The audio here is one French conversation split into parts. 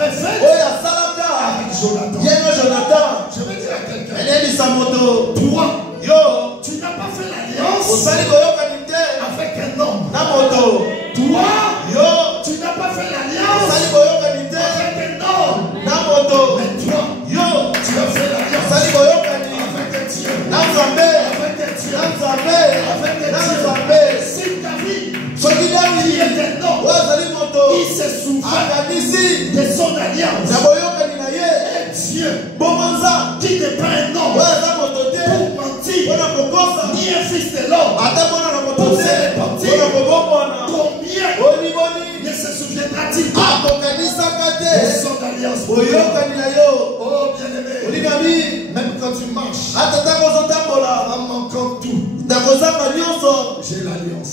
avait fait avec Jonathan. Je vais dire à quelqu'un, toi, tu n'as pas fait l'alliance avec un homme. Toi, tu n'as pas fait l'alliance avec un homme. Mais toi, tu as fait l'alliance avec un Dieu. Avec un Dieu. Si David, qui est un homme, il se souvient de son alliance. Et Dieu, qui n'est pas un homme pour mentir, ni un fils de l'homme pour se repentir, combien ne se souviendra-t-il pas de son alliance? Oh bien-aimé, même quand tu marches en manquant tout, j'ai l'alliance.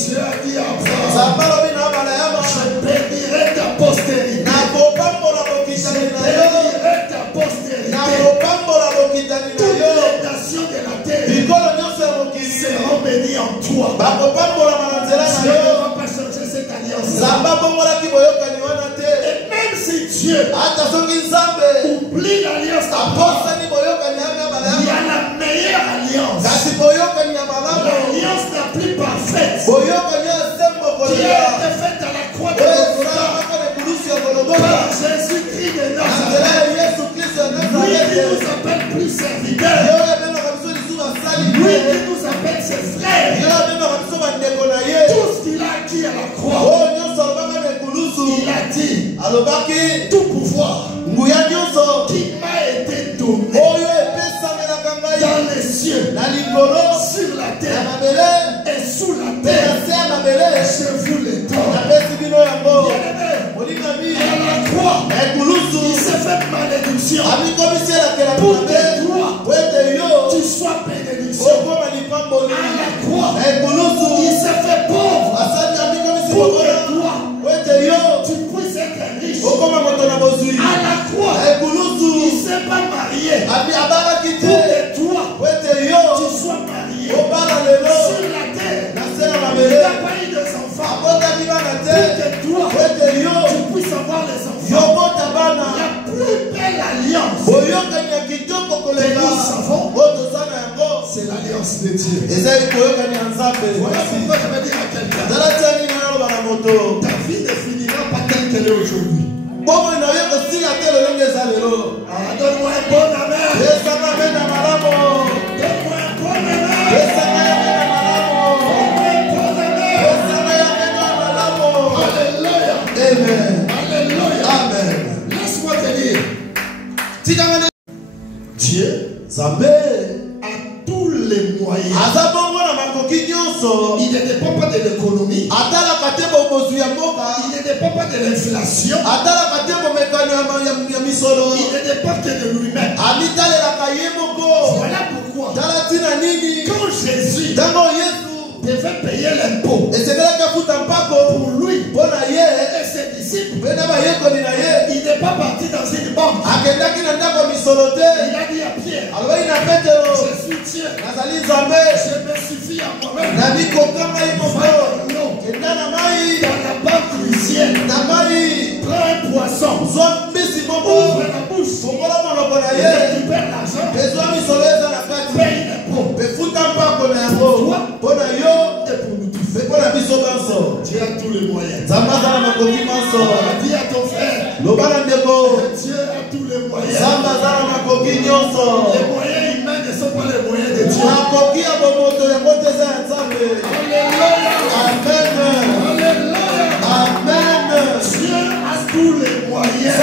Dieu a dit à Abraham, je bénirai ta postérité. Toutes les nations de la terre seront bénies en toi. Dieu ne va pas changer cette alliance. Et même si Dieu oublie l'alliance, il y a la meilleure alliance. L'alliance la plus parfaite qui a été faite à la croix de Golgotha par Jésus-Christ de Nazareth. Lui qui nous appelle plus serviteurs, lui qui nous appelle ses frères, tout ce qu'il a acquis à la croix, il a dit tout pouvoir qui m'a été donné dans les cieux, sur la terre et sous la terre, je vous le donne. À la croix, il s'est fait malédiction pour que toi, tu sois bénédiction. À la croix, il s'est fait pauvre pour que toi, tu puisses être riche. À la croix, il ne s'est pas marié pour que toi, tu sois marié. Sur la terre, il n'a pas eu des enfants pour que toi, tu puisses avoir les enfants. La plus belle alliance que nous savons, c'est l'alliance de Dieu. Voilà pourquoi je vais dire à quelqu'un, David ne finira pas tel qu'elle est aujourd'hui. Donne-moi un bon amen. Donne-moi un bon amen. Alléluia. Amen. Alléluia. Amen. Laisse-moi te dire, Dieu a tous les moyens. Il ne dépend pas de l'économie. Il ne dépend pas de l'inflation. Il ne dépend que de lui-même. Voilà pourquoi quand Jésus devait payer l'impôt pour lui et ses disciples, il n'est pas parti dans une banque. Il a dit à Pierre, je suis Dieu, je me suffis à moi-même. Dans la banque luisienne, prends un poisson, ouvre la bouche, récupère l'argent, paye l'impôt. Toi et pour nous tous. Dieu a tous les moyens. Dis à ton frère, Dieu a tous les moyens. Les moyens humains ne sont pas les moyens de Dieu. Alléluia. Amen. Dieu a tous les moyens.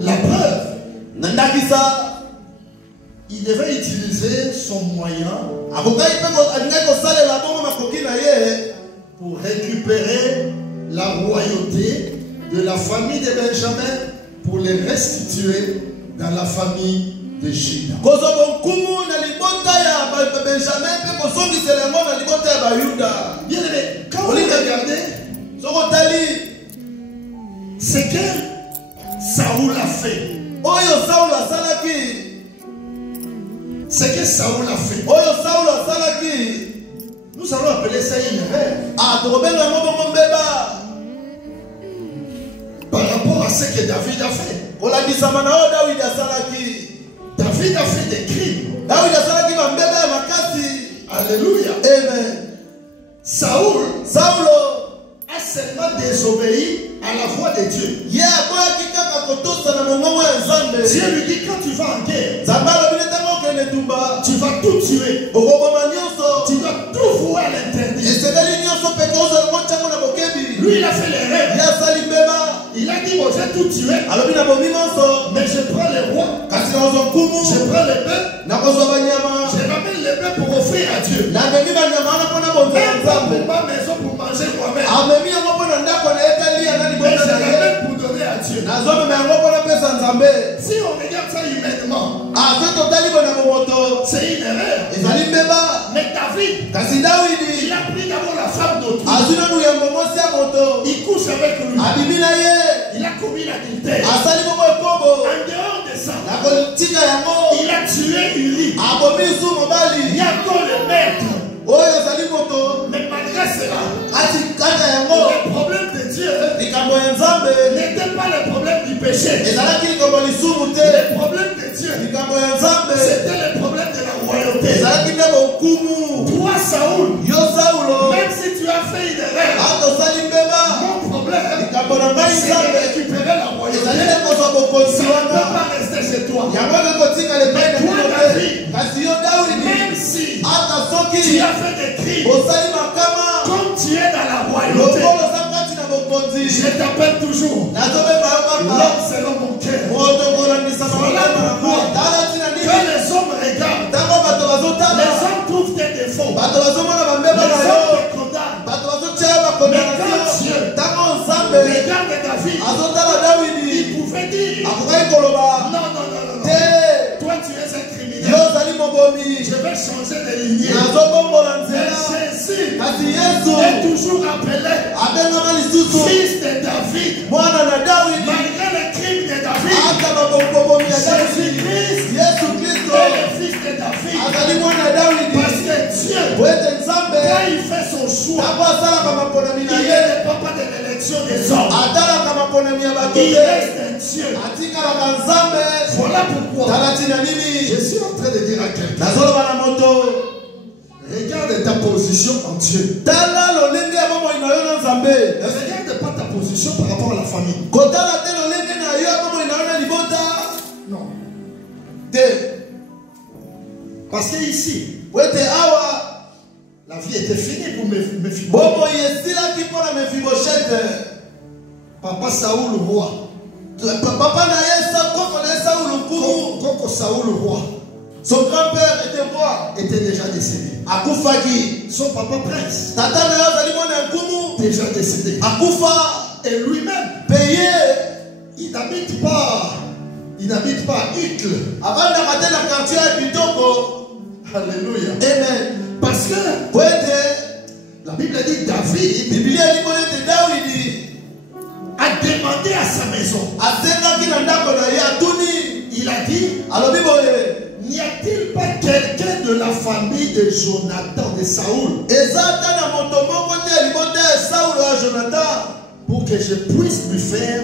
La preuve, il devait utiliser son moyen pour récupérer la royauté de la famille de Benjamin pour les restituer dans la famille de Juda. Bien aimé, quand vous regardez ce que Saoul a fait, ce que Saoul a fait, Nous allons appeler ça une erreur. Par rapport à ce que David a fait. David a fait des crimes. Alléluia. Amen. Saoul a seulement désobéi à la voix de Dieu. Dieu lui dit, quand tu vas en guerre, tu vas tout tuer. Tu dois tout vouer à l'interdit. Lui, il a fait l'erreur. Il a dit, bon, j'ai tout tué. Mais je prends les rois. Je prends les bœufs. Je ramène les bœufs pour offrir à Dieu. Même pas pour ma maison pour manger moi-même. Mais je ramène pour donner à Dieu. Si on regarde ça humainement, c'est une erreur. Mais David, il a pris d'abord la femme d'autrui. Il couche avec lui. Il a commis l'adultère. En dehors de ça, il a tué Uri. Il y a encore le maître. Mais malgré cela, le problème de Dieu n'était pas le problème du péché. Le problème de Dieu, c'était le problème de la royauté. Toi, Saoul, même si tu as fait une erreur, mon problème, c'est de récupérer la royauté. Ça ne peut pas rester chez toi. Mais toi, David, même si tu as fait des crimes, comme tu es dans la royauté, je t'appelle toujours l'homme selon mon cœur. Voilà pourquoi quand les hommes regardent, les hommes trouvent des défauts, les hommes te condamnent. Mais quand Dieu regarde David, il pouvait dire non, toi tu es un criminel, je vais changer de lignée. Mais Jésus est toujours appelé fils de David. Malgré le crime de David, Jésus-Christ est le fils de David. Parce que Dieu, quand il fait son choix, il est le papa de l'élection des hommes. Il reste un Dieu. Voilà pourquoi je suis en train de dire à quelqu'un, regarde ta position en Dieu. Ne regarde pas ta position par rapport à la famille. Non. Parce que ici, la vie était finie pour Mephibosheth. Papa Saoul le roi. Coco Saoul le roi. Son grand-père était roi. Était déjà décédé. Son papa prince. Déjà décédé. Et lui-même payé. Il n'habite pas à Hitler. Alléluia. Amen. Parce que la Bible dit David a demandé à sa maison. Il a dit, n'y a-t-il pas quelqu'un de la famille de Jonathan, de Saoul, pour que je puisse lui faire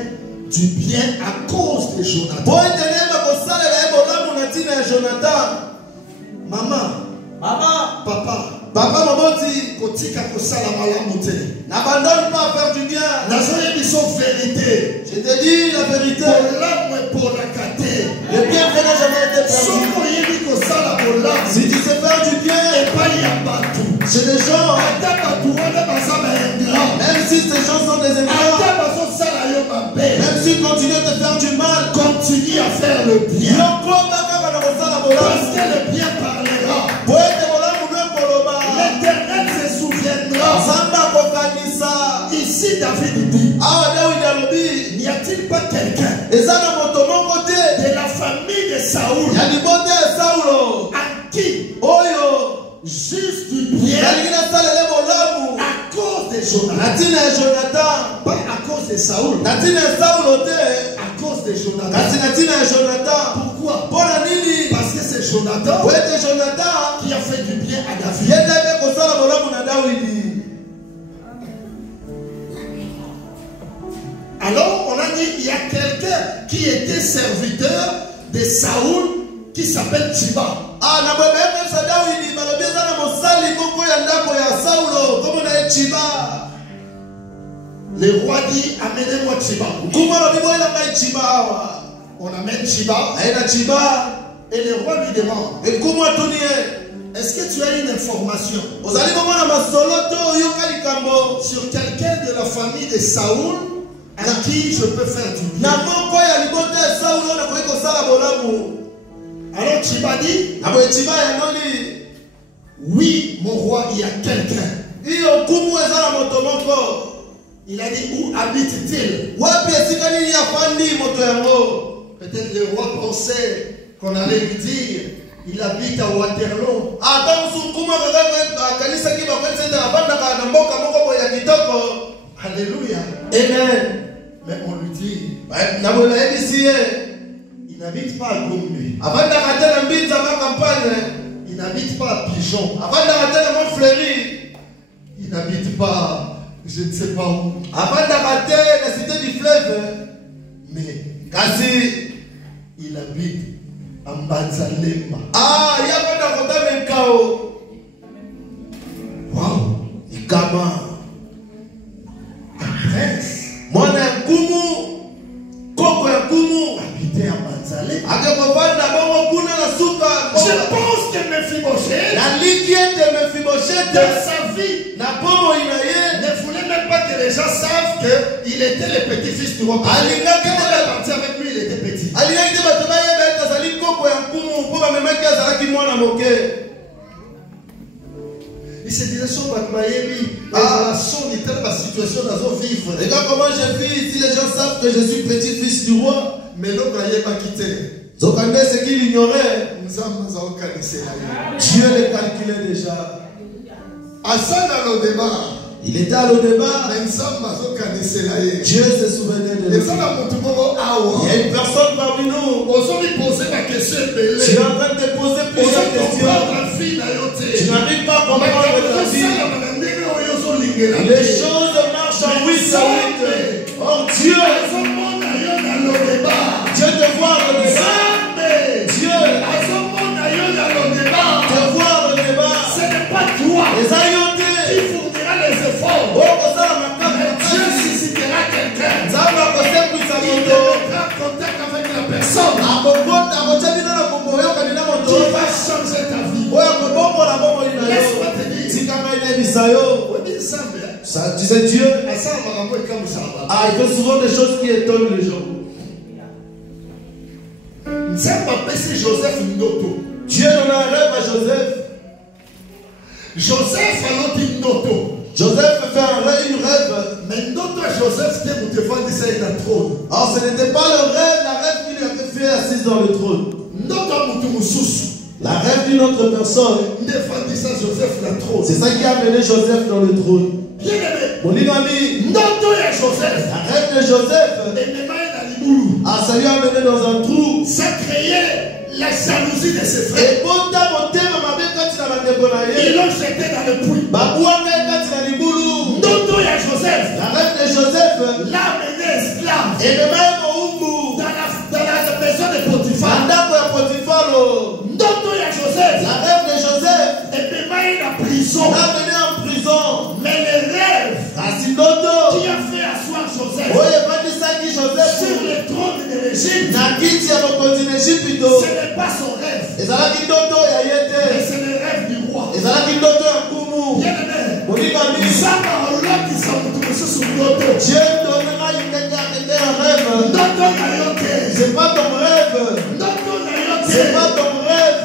du bien à cause de Jonathan? Maman, papa, n'abandonne pas à faire du bien. Vérité. Je te dis la vérité. Le bien n'a jamais été perdu. Si tu sais faire du bien, c'est des gens, même si ces gens sont des ingrats, même s'ils continuent de te faire du mal, continue à faire le bien. Parce que le bien parlera. L'Éternel se souviendra. Ici, David dit, n'y a-t-il pas quelqu'un de la famille de Saoul à qui juste du bien à cause de Jonathan, pas à cause de Saoul, à cause de Jonathan? Pourquoi? Parce que c'est Jonathan qui a fait du bien à David. Alors, on a dit il y a quelqu'un qui était serviteur de Saoul qui s'appelle Chiba. Le roi dit amenez-moi Chiba. On amène Chiba. Et le roi lui demande est-ce que tu as une information sur quelqu'un de la famille de Saoul à qui je peux faire du bien? Alors Chiba dit oui, mon roi, il y a quelqu'un. Il a dit où habite-t-il? Peut-être le roi pensait qu'on allait lui dire il habite à Waterloo. Alléluia. Amen. Mais on lui dit il n'habite pas à Gombe. Il n'habite pas à Pigeon. Il n'habite pas, je ne sais pas où. Mais il habite à Mbanzalemba. Waouh. Habiter à Mbanzalemba. Je pense que Mephibosheth, dans sa vie, ne voulait même pas que les gens savent qu'il était le petit-fils du roi. Quand il est parti avec lui, il était petit. Il se disait son la situation dans vivre. Regarde comment je vis. Si les gens savent que je suis petit-fils du roi, mais l'autre n'avait pas quitté. Zokande, ce qu'il ignorait, Dieu le calculait déjà. Il était à l'Odébar. Dieu se souvenait de lui. Il y a une personne parmi nous. Tu es en train de te poser plusieurs questions. Tu n'arrives pas à comprendre ta vie. Les choses marchent en 8 à 8. Or Dieu te voit au débat. Dieu te voit au débat. Ce n'est pas toi les aïotés qui fournira les efforts. Mais Dieu suscitera quelqu'un. Il te mettra en contact avec la personne qui va changer ta vie. Laisse-moi te dire. Ça disait Dieu. Il fait souvent des choses qui étonnent les gens. Dieu donne un rêve à Joseph. Joseph a noté Noto. Joseph fait une rêve. Mais Noto à Joseph, c'était pour te faire descendre dans le trône. Alors ce n'était pas le rêve, la rêve qu'il lui avait fait assise dans le trône. Noto Mutumusous. La rêve d'une autre personne. C'est ça qui a amené Joseph dans le trône. Bien aimé. Mon ami, Joseph. la rêve de Joseph. Ça lui a amené dans un trou. Ça créait la jalousie de ses frères. Ils l'ont jeté dans le puits. Joseph. La rêve de Joseph l'a amené esclave. Dans la maison de Potiphar. Joseph. La rêve de Joseph en prison. l'a amené en prison. Mais le rêve qui a fait asseoir Joseph sur le trône de l'Égypte, ce n'est pas son rêve, mais c'est le rêve du roi. Bien aimé, Dieu donnera un rêve. C'est pas ton rêve. C'est pas ton rêve.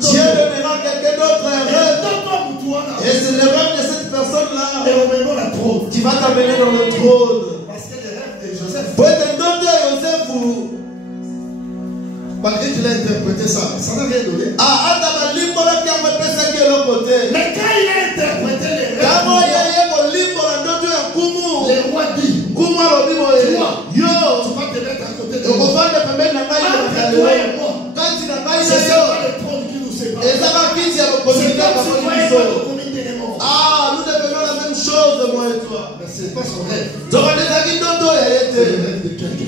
Dieu donnera quelqu'un d'autre un rêve. Et c'est le rêve de cette personne-là qui va t'amener dans le trône. Parce que le rêve de Joseph, malgré qu'il a interprété ça, ça n'a rien donné. Mais quand il a interprété les rêves, le roi dit, tu vas te mettre à côté de moi. Entre toi et moi, c'est ça le trône qui nous sépare. C'est comme si toi et moi, nous communiquons. Ah, nous devenons la même chose, moi et toi. Mais ce n'est pas son rêve. C'est le rêve de quelqu'un.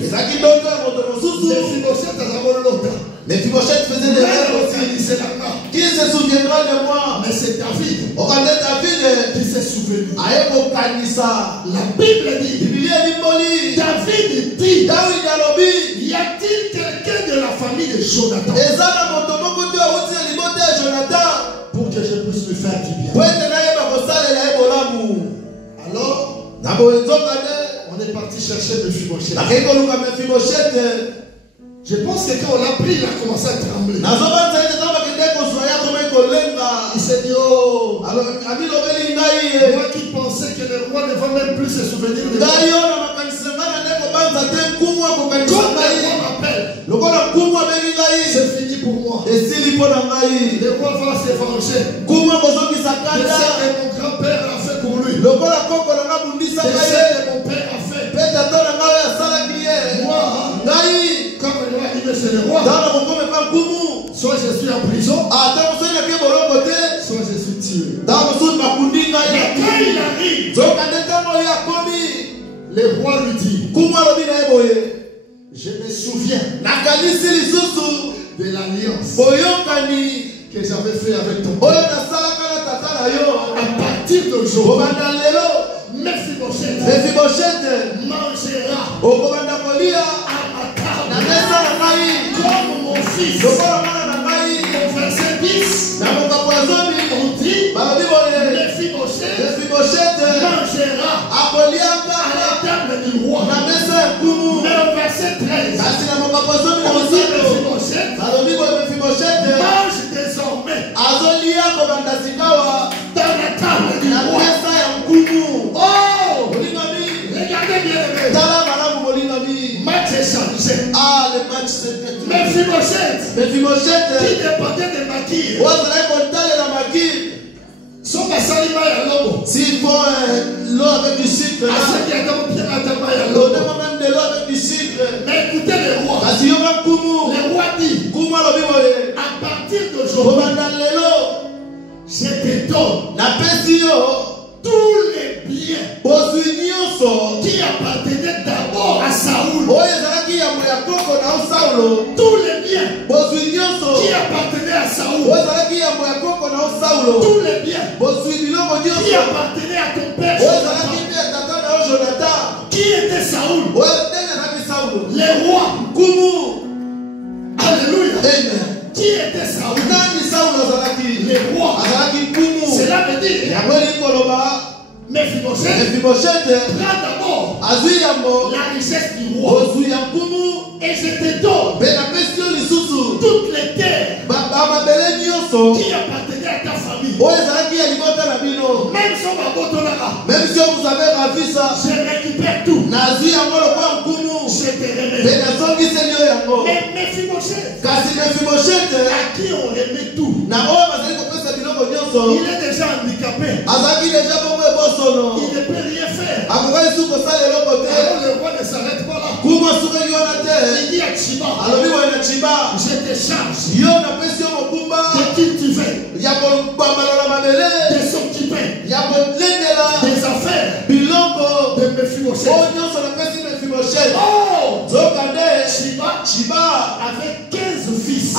Mephibosheth faisait des rêves aussi. Qui se souviendra de moi? Mais c'est David. On connaît David qui s'est souvenu. La Bible dit, David dit, y a-t-il quelqu'un de la famille de Jonathan pour que je puisse lui faire du bien? Alors, on est parti chercher Mephibosheth. Je pense que quand on l'a pris, il a commencé à trembler. Il s'est dit, oh, moi qui pensais que le roi ne va même plus se souvenir de moi. Comme le roi m'appelle, c'est fini pour moi. Le roi va se venger de ce que mon grand-père a fait pour lui. De ce que mon père a fait. Moi, comme le roi arrivé chez le roi, soit je suis en prison, soit je suis tué. Mais quand il arrive, le roi lui dit, je me souviens de l'alliance que j'avais fait avec ton père. À partir d'aujourd'hui, Mephibosheth mangera à ma table comme mon fils. Au verset 10, on dit, Mephibosheth mangera à la table du roi. Mais au verset 13, on dit, Mephibosheth mange désormais dans la table du roi. Oh, regardez bien aimé. Match est changé. Le match s'est Mephibosheth, qui dépendait de Makir, son salima ya lobo. S'il faut l'eau avec du sucre, l'eau même de l'eau avec du sucre. Mais écoutez le roi. Le roi dit, à partir d'aujourd'hui, je te donne tous les biens qui appartenaient d'abord à Saoul. Tous les biens qui appartenaient à Saoul. Tous les biens qui appartenaient à ton père Jonathan. Qui était Saoul? Le roi. Alléluia. Amen. Qui était Saoul? Le roi. Cela veut dire Mephibosheth prend d'abord la richesse du roi. Et je te donne toutes les terres qui appartenaient à ta famille. Même si vous avez ravi ça, je récupère tout. Je te remercie. Mais Mephibosheth, à qui on remet tout, il est déjà handicapé. Il ne peut rien faire. Alors le roi ne s'arrête pas là. Il dit à Chiba, je te charge de cultiver, de s'occuper des affaires de Mephibosheth. Oh, Chiba avec 15 fils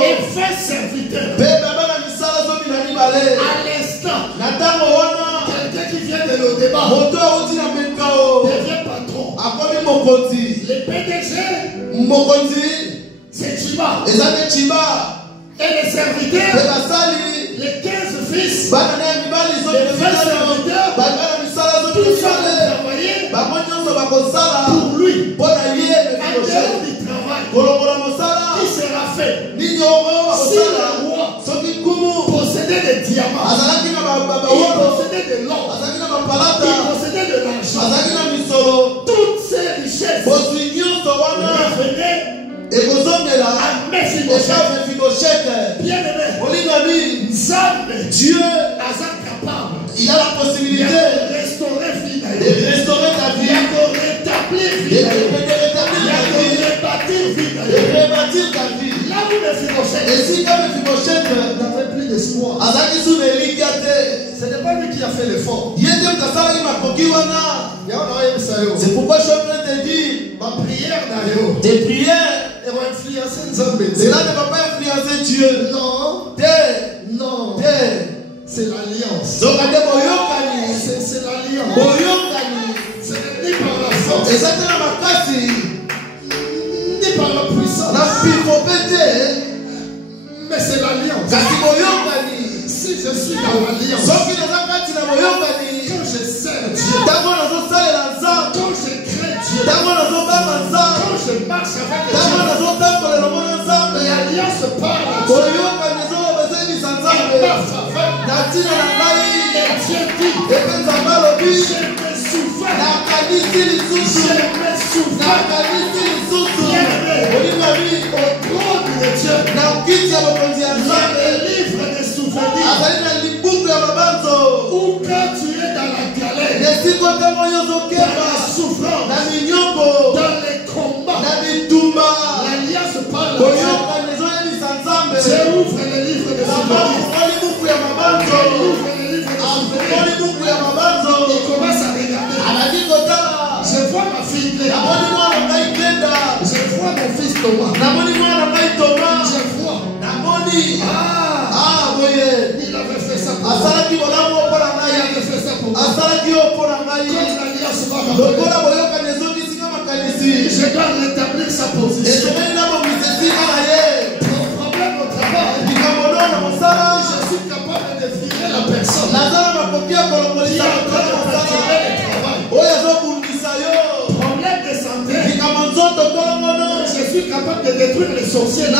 et 20 serviteurs. À l'instant, quelqu'un qui vient de l'Odéba devient patron. Le PDG, c'est Chiba. Et les serviteurs, les 15 fils, les 20 serviteurs, tous sont travailler pour lui. En dehors du travail qui sera fait, si le roi possédait des diamants, il possédait de l'or, il possédait de l'argent, toutes ces richesses revenaient à Mephibosheth. Bien aimé, Dieu est capable. Il a la possibilité de restaurer vie, de restaurer ta vie, de rétablir vie, de rebâtir vie, de rebâtir ta vie. Là où Mephibosheth et si comme Mephibosheth n'avait plus de l'espoir. Ce n'est pas lui qui a fait l'effort. C'est pourquoi je suis en train de te dire, Ma prière tes prières, elle va influencer Nzambe. cela ne va pas influencer Dieu. Non. Non. C'est l'alliance. C'est l'alliance. Ce n'est ni par la force, ni par la puissance. Mais c'est l'alliance. Si je suis dans l'alliance, quand je sers Dieu, quand je crains Dieu, quand je marche avec Dieu, l'alliance parle en ma faveur. Et Dieu dit, je me souviens. Au trône de Dieu, il y a des livres de souvenirs. Ou quand tu es dans la galère, dans la souffrance, dans les combats, l'alliance parle. Dieu ouvre les livres de souvenirs. Il commence à regarder. Je vois ma fille Clé. Je vois mon fils Thomas. Je vois. Il avait fait ça pour moi. Il avait fait ça pour moi. Comme l'alliance va m'appeler, je dois rétablir sa position. Mon problème au travail, je suis capable de virer la personne qui est en train de perturber le travail. Problème de santé, je suis capable de détruire les sorciers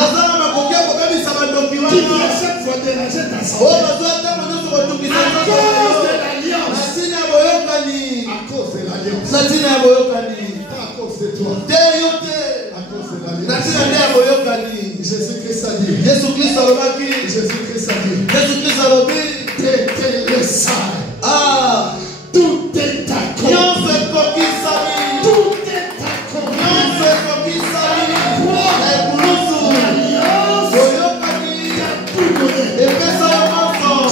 qui viennent chaque fois déranger ta santé. À cause de l'alliance. À cause de l'alliance. Pas à cause de toi. À cause de l'alliance. Jésus-Christ a dit. Jésus-Christ a dit. T'es le sale. Tout est accompli. Tout est accompli. L'alliance a tout donné.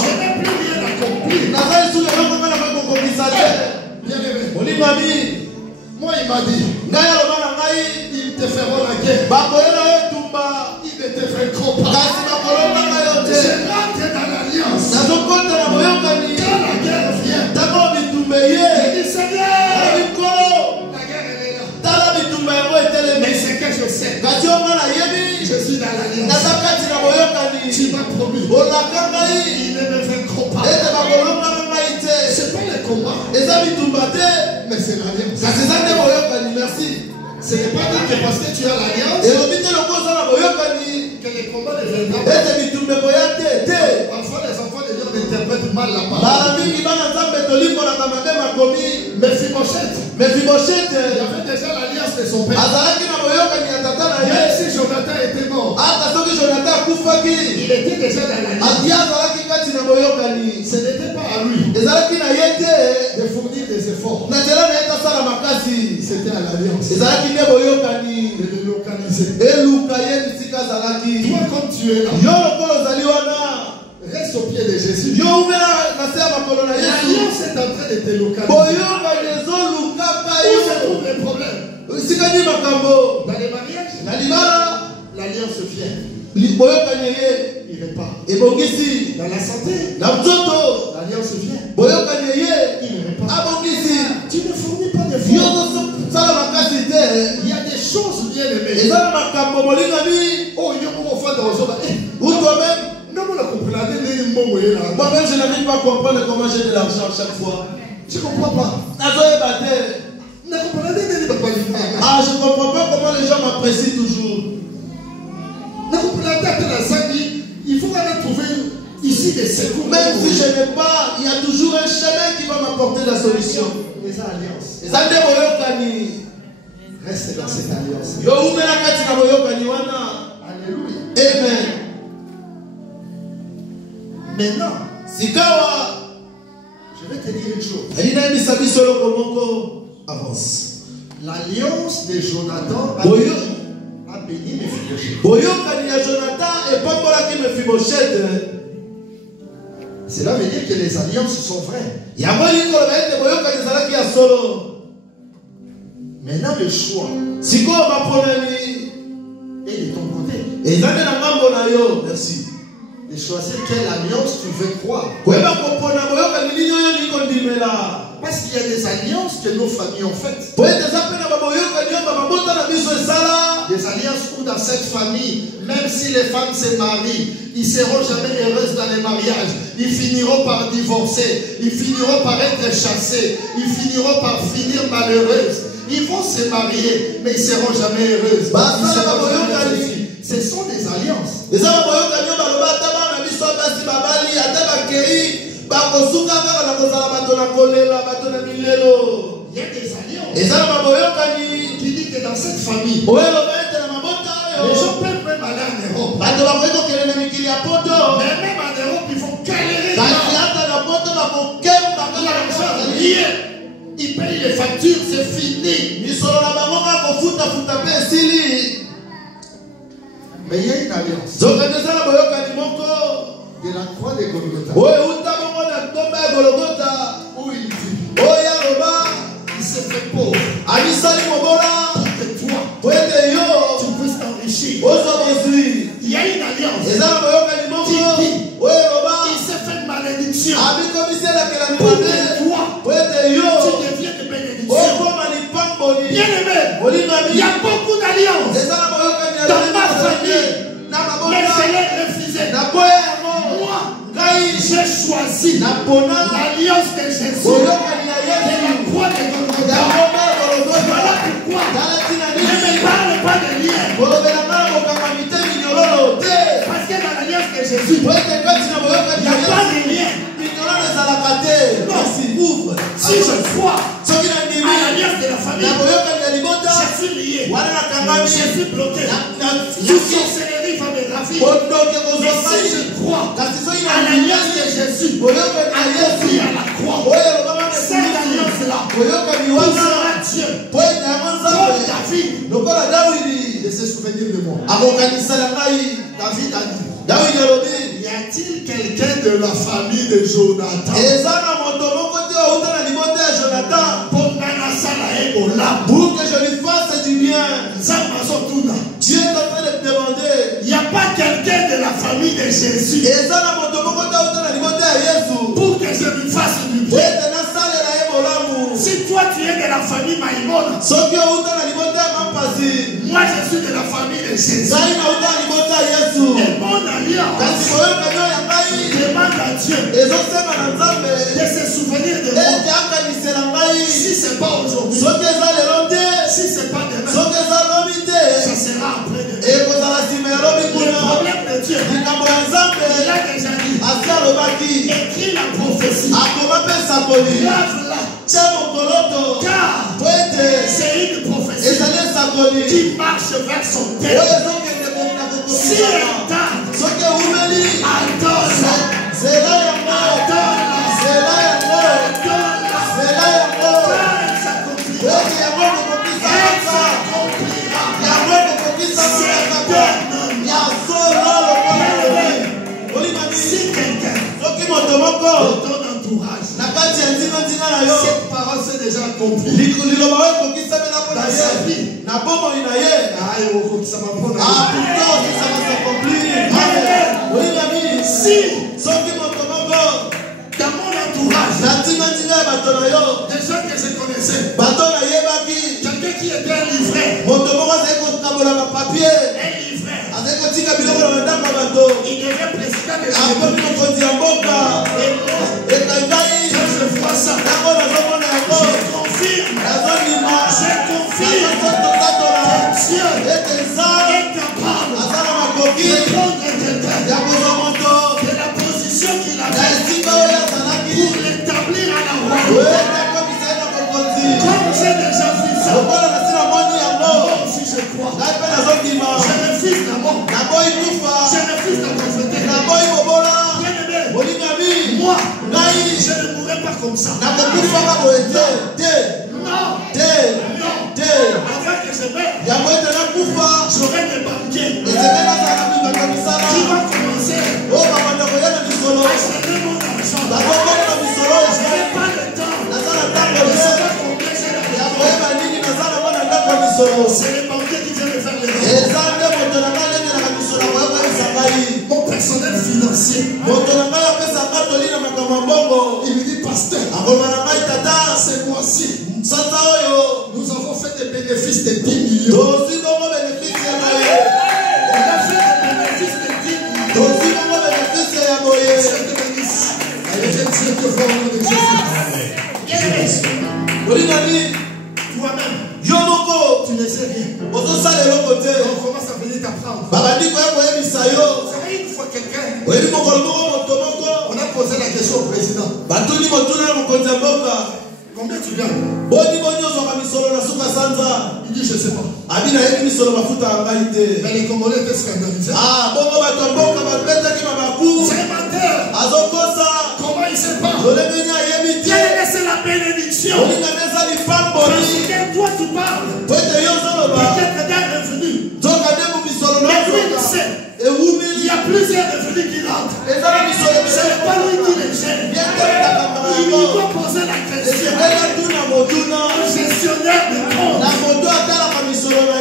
Je n'ai plus rien accompli. Bien-aimé. Moi, il m'a dit, ils te feront la guerre. Ils ne te feront pas. Je rentre dans l'alliance. Quand la guerre vient, je dis Seigneur, la guerre elle est là. Mais c'est que je sais. Je suis dans l'alliance. Tu m'as promis. Ils ne me vaincront pas. C'est pas le combat, mais c'est l'alliance. Ce n'est pas dit que parce que tu as l'alliance que les combats ne viendront pas. Parfois les enfants de Dieu interprètent mal la parole. Mephibosheth, il avait déjà l'alliance de son père. Même si Jonathan était mort, il était déjà dans l'alliance. Ce n'était pas à lui de fournir des efforts. C'était à l'alliance de le localiser. Toi, comme tu es là, reste au pied de Jésus. L'alliance est en train de te localiser. Où se trouve le problème? Dans les mariages, l'alliance vient. Il repart. Dans la santé, l'alliance vient. Il repart. Tu ne fournis pas d'efforts. Il y a des choses bien aimées. Moi-même, je n'arrive pas à comprendre comment j'ai de l'argent chaque fois. Je ne comprends pas. Je ne comprends pas comment les gens m'apprécient toujours. Il faut trouver ici des secours. Même si je n'ai pas, il y a toujours un chemin qui va m'apporter la solution. Les alliances. Reste dans cette alliance. Alléluia. Amen. Maintenant, je vais te dire une chose. Avance. L'alliance de Jonathan a béni Mephibosheth. Cela veut dire que les alliances sont vraies. Maintenant, le choix est de ton côté. Merci. De choisir quelle alliance tu veux croire. Parce qu'il y a des alliances que nos familles ont faites. Des alliances où dans cette famille, même si les femmes se marient, ils ne seront jamais heureuses dans les mariages. Ils finiront par divorcer. Ils finiront par être chassés. Ils finiront par finir malheureuses. Ils vont se marier, mais ils ne seront jamais heureuses. Ce sont des alliances. Il y a des alliances qui disent que dans cette famille, les gens peuvent même aller en Europe. Mais même en Europe, ils vont galérer. Ils payent les factures, c'est fini. Mais il y a une alliance. De la croix de Golgotha. Où il dit, il s'est fait pauvre pour que toi, tu puisses t'enrichir. Il y a une alliance qui dit, il s'est fait malédiction pour que toi, tu deviennes de bénédiction. Bien aimé, il y a beaucoup d'alliances dans ma famille, mais je l'ai refusé. Moi, j'ai choisi l'alliance de Jésus, de la croix de Golgotha. Voilà pourquoi ne me parle pas de lien. Parce que dans l'alliance de Jésus, il n'y a pas de lien. Non, si je crois à l'alliance de la famille, je suis lié. Je suis bloqué. La sorcellerie va me ravir. Mais si je crois à l'alliance de Jésus, accompli à la croix, cette alliance-là poussera Dieu comme David de se souvenir de moi. David a dit, y a-t-il quelqu'un de la famille de Jonathan pour que je lui fasse du bien? Dieu est en train de me demander, il n'y a pas quelqu'un de la famille de Jésus pour que je lui fasse du bien. Si toi tu es de la famille Maïmona, moi je suis de la famille de Jésus. Et mon alliance demande à Dieu de se souvenir de moi. Si ce n'est pas aujourd'hui, si ce n'est pas demain, ça sera après demain. Le problème de Dieu, il a déjà dit, écris la prophétie, grave-la, car c'est une prophétie qui marche vers son terme. Si elle tarde, si quelqu'un de ton entourage, cette parole s'est déjà accomplie dans sa vie. Si dans mon entourage, des gens que je connaissais, quelqu'un qui était un livret, il devait président de la République. Et quand je vois ça, je confirme que Dieu est capable de prendre quelqu'un de la position qu'il a faite pour l'établir à la royauté. Comme j'ai déjà vu ça, moi aussi je crois. Je refuse la mort. Je refuse la prophétie. Bien-aimé, moi C'est les banquiers qui viennent me faire les rapports. Mon personnel financier. Il me dit, pasteur, ce mois-ci, nous avons fait des bénéfices de 10 millions. On a fait des bénéfices de 10 millions. Toi-même, tu ne sais rien. On commence à venir t'apprendre. Une fois quelqu'un, on a posé la question au président. Combien tu gagnes? Il dit je ne sais pas. Mais les Congolais étaient scandalisés. C'est menteur. Comment il sait pas? Dieu laisse la bénédiction. Parce que toi tu parles. Peut-être d'un revenu. Mais lui il sait. Il y a plusieurs revenus qui rentrent. Ce n'est pas lui qui les gère. Il doit poser la question. Gestionnaire de compte.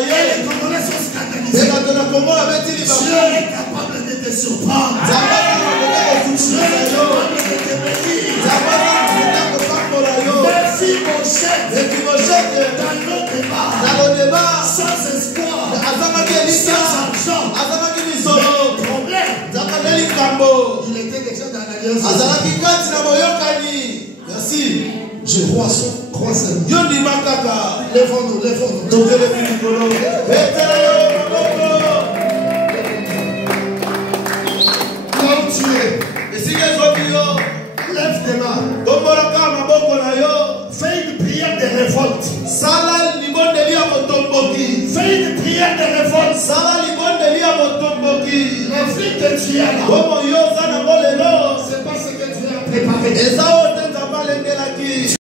Et les Congolais sont scandalisés. Dieu est capable de te surprendre. Dieu est capable de te bénir. Merci mon chef. Dans le débat. Sans espoir. Sans argent. Il était déjà dans l'alliance. Merci. Je crois seulement. Lèvons-nous. Là où tu es, lève tes mains. Fais une prière de révolte. Fais une prière de révolte. L'Afrique que tu es là.